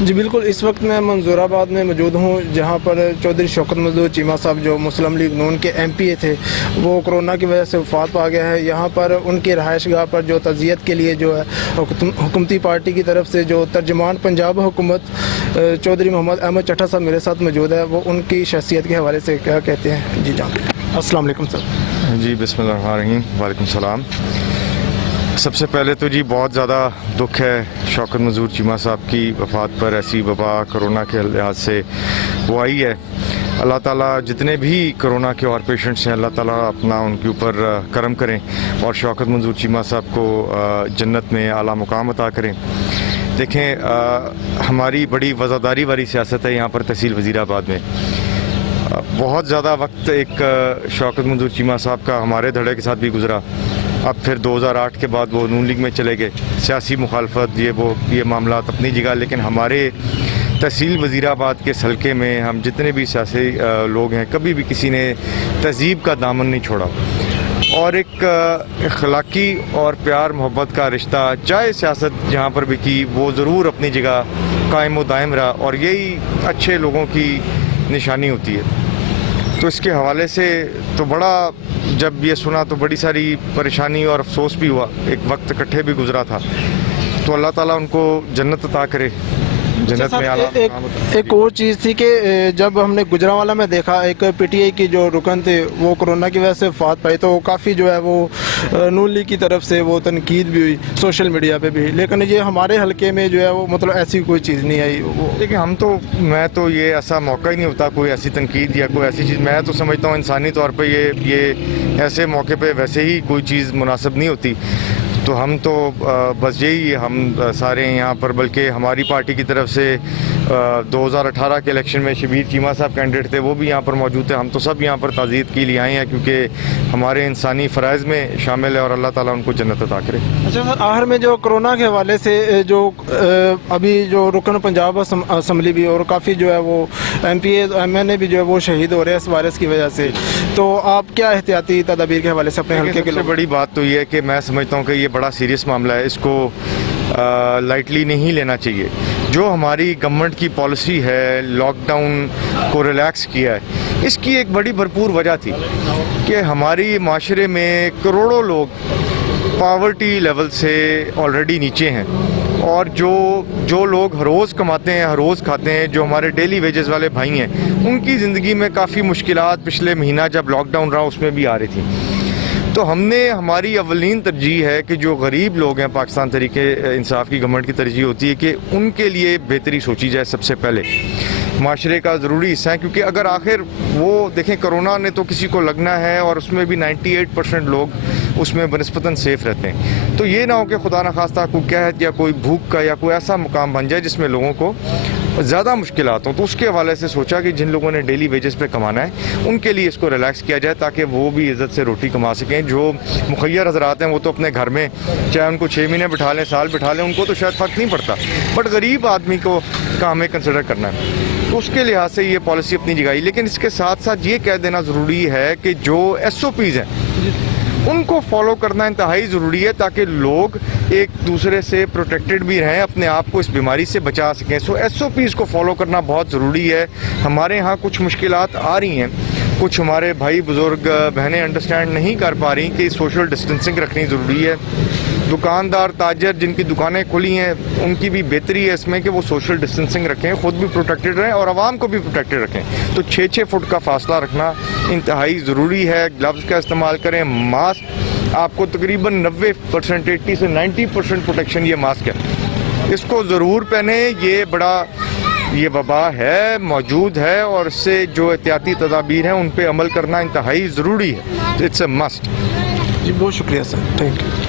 جی بالکل، اس وقت میں منظورآباد میں موجود ہوں جہاں پر چودھری شوکت مزدور چیمہ صاحب جو مسلم لیگ نون کے ایم پی اے تھے وہ کرونا کی وجہ سے وفات پا گیا ہے۔ یہاں پر ان کی رہائش گاہ پر جو تعزیت کے لیے جو ہے حکومتی پارٹی کی طرف سے جو ترجمان پنجاب حکومت چودھری محمد احمد چٹھا صاحب میرے ساتھ موجود ہے، وہ ان کی شخصیت کے حوالے سے کیا کہتے ہیں جی جان۔ السلام علیکم سر۔ جی بسم اللہ الرحمن الرحیم، وعلیکم السلام۔ سب سے پہلے تو جی بہت زیادہ دکھ ہے شوکت مزدور چیمہ صاحب کی وفات پر۔ ایسی وبا کرونا کے لحاظ سے وہ آئی ہے۔ اللہ تعالیٰ جتنے بھی کرونا کے اور پیشنٹس ہیں، اللہ تعالیٰ اپنا ان کے اوپر کرم کریں اور شوکت مزدور چیمہ صاحب کو جنت میں اعلیٰ مقام عطا کریں۔ دیکھیں، ہماری بڑی وزاداری والی سیاست ہے یہاں پر تحصیل وزیر آباد میں۔ بہت زیادہ وقت ایک شوکت مزدور چیمہ صاحب کا ہمارے دھڑے کے ساتھ بھی گزرا۔ اب پھر 2008 کے بعد وہ نون لیگ میں چلے گئے۔ سیاسی مخالفت یہ معاملات اپنی جگہ، لیکن ہمارے تحصیل وزیر آباد کے حلقے میں ہم جتنے بھی سیاسی لوگ ہیں، کبھی بھی کسی نے تہذیب کا دامن نہیں چھوڑا، اور ایک اخلاقی اور پیار محبت کا رشتہ چاہے سیاست جہاں پر بھی کی وہ ضرور اپنی جگہ قائم و دائم رہا، اور یہی اچھے لوگوں کی نشانی ہوتی ہے۔ تو اس کے حوالے سے تو بڑا، جب یہ سنا تو بڑی ساری پریشانی اور افسوس بھی ہوا۔ ایک وقت اکٹھے بھی گزرا تھا، تو اللہ تعالیٰ ان کو جنت عطا کرے، جنت میں اعلیٰ مقام عطا کرے۔ ایک اور چیز تھی کہ جب ہم نے گجرانوالہ میں دیکھا ایک پی ٹی آئی کی جو رکن تھے وہ کرونا کی وجہ سے وفات پائی، تو کافی جو ہے وہ نون لیگ کی طرف سے وہ تنقید بھی ہوئی سوشل میڈیا پہ بھی، لیکن یہ ہمارے حلقے میں جو ہے وہ مطلب ایسی کوئی چیز نہیں آئی۔ دیکھیں، میں تو یہ ایسا موقع ہی نہیں ہوتا کوئی ایسی تنقید یا کوئی ایسی چیز۔ میں تو سمجھتا ہوں انسانی طور پہ یہ ایسے موقع پہ ویسے ہی کوئی چیز مناسب نہیں ہوتی۔ تو ہم تو بس یہی ہم سارے یہاں پر، بلکہ ہماری پارٹی کی طرف سے 2018 کے الیکشن میں شبیر چیمہ صاحب کینڈیڈیٹ تھے، وہ بھی یہاں پر موجود تھے۔ ہم تو سب یہاں پر تعزیت کے لیے آئے ہیں کیونکہ ہمارے انسانی فرائض میں شامل ہے، اور اللہ تعالیٰ ان کو جنت عطا کرے۔ اچھا سر، آخر میں جو کرونا کے حوالے سے جو ابھی جو رکن پنجاب اسمبلی بھی اور کافی جو ہے وہ ایم پی ایم این اے بھی جو ہے وہ شہید ہو رہے ہیں اس وائرس کی وجہ سے، تو آپ کیا احتیاطی تدابیر کے حوالے سے اپنے حلقے کے سب سے بڑی بات تو یہ ہے کہ میں سمجھتا ہوں کہ یہ بڑا سیریس معاملہ ہے، اس کو لائٹلی نہیں لینا چاہیے۔ جو ہماری گورنمنٹ کی پالیسی ہے، لاک ڈاؤن کو ریلیکس کیا ہے، اس کی ایک بڑی بھرپور وجہ تھی کہ ہماری معاشرے میں کروڑوں لوگ پاورٹی لیول سے آلریڈی نیچے ہیں، اور جو لوگ ہر روز کماتے ہیں، ہر روز کھاتے ہیں، جو ہمارے ڈیلی ویجز والے بھائی ہیں، ان کی زندگی میں کافی مشکلات پچھلے مہینہ جب لاک ڈاؤن رہا اس میں بھی آ رہی تھیں۔ تو ہم نے، ہماری اولین ترجیح ہے کہ جو غریب لوگ ہیں، پاکستان تحریک انصاف کی گورنمنٹ کی ترجیح ہوتی ہے کہ ان کے لیے بہتری سوچی جائے سب سے پہلے۔ معاشرے کا ضروری حصہ ہے، کیونکہ اگر آخر وہ دیکھیں کرونا نے تو کسی کو لگنا ہے، اور اس میں بھی 98% لوگ اس میں بنسبتاً سیف رہتے ہیں۔ تو یہ نہ ہو کہ خدا نخواستہ کوئی قحط یا کوئی بھوک کا یا کوئی ایسا مقام بن جائے جس میں لوگوں کو زیادہ مشکلات ہوں۔ تو اس کے حوالے سے سوچا کہ جن لوگوں نے ڈیلی ویجز پہ کمانا ہے ان کے لیے اس کو ریلیکس کیا جائے، تاکہ وہ بھی عزت سے روٹی کما سکیں۔ جو مخیر حضرات ہیں وہ تو اپنے گھر میں چاہے ان کو 6 مہینے بٹھا لیں، سال بٹھا لیں، ان کو تو شاید فرق نہیں پڑتا، بٹ غریب آدمی کو کا ہمیں کنسیڈر کرنا ہے۔ تو اس کے لحاظ سے یہ پالیسی اپنی جگہ ہی، لیکن اس کے ساتھ ساتھ یہ کہہ دینا ضروری ہے کہ جو SOPs ہیں ان کو فالو کرنا انتہائی ضروری ہے، تاکہ لوگ ایک دوسرے سے پروٹیکٹڈ بھی رہیں، اپنے آپ کو اس بیماری سے بچا سکیں۔ SOPs کو فالو کرنا بہت ضروری ہے۔ ہمارے ہاں کچھ مشکلات آ رہی ہیں، کچھ ہمارے بھائی بزرگ بہنیں انڈرسٹینڈ نہیں کر پا رہی کہ سوشل ڈسٹینسنگ رکھنی ضروری ہے۔ دکاندار، تاجر جن کی دکانیں کھلی ہیں، ان کی بھی بہتری ہے اس میں کہ وہ سوشل ڈسٹینسنگ رکھیں، خود بھی پروٹیکٹڈ رہیں اور عوام کو بھی پروٹیکٹڈ رکھیں۔ تو 6 فٹ کا فاصلہ رکھنا انتہائی ضروری ہے۔ گلوز کا استعمال کریں، ماسک، آپ کو تقریباً 90%، 80 سے 90% پروٹیکشن یہ ماسک ہے، اس کو ضرور پہنیں۔ یہ وبا ہے، موجود ہے، اور اس سے جو احتیاطی تدابیر ہیں ان پہ عمل کرنا انتہائی ضروری ہے۔ It's a must. جی بہت شکریہ سر، تھینک یو۔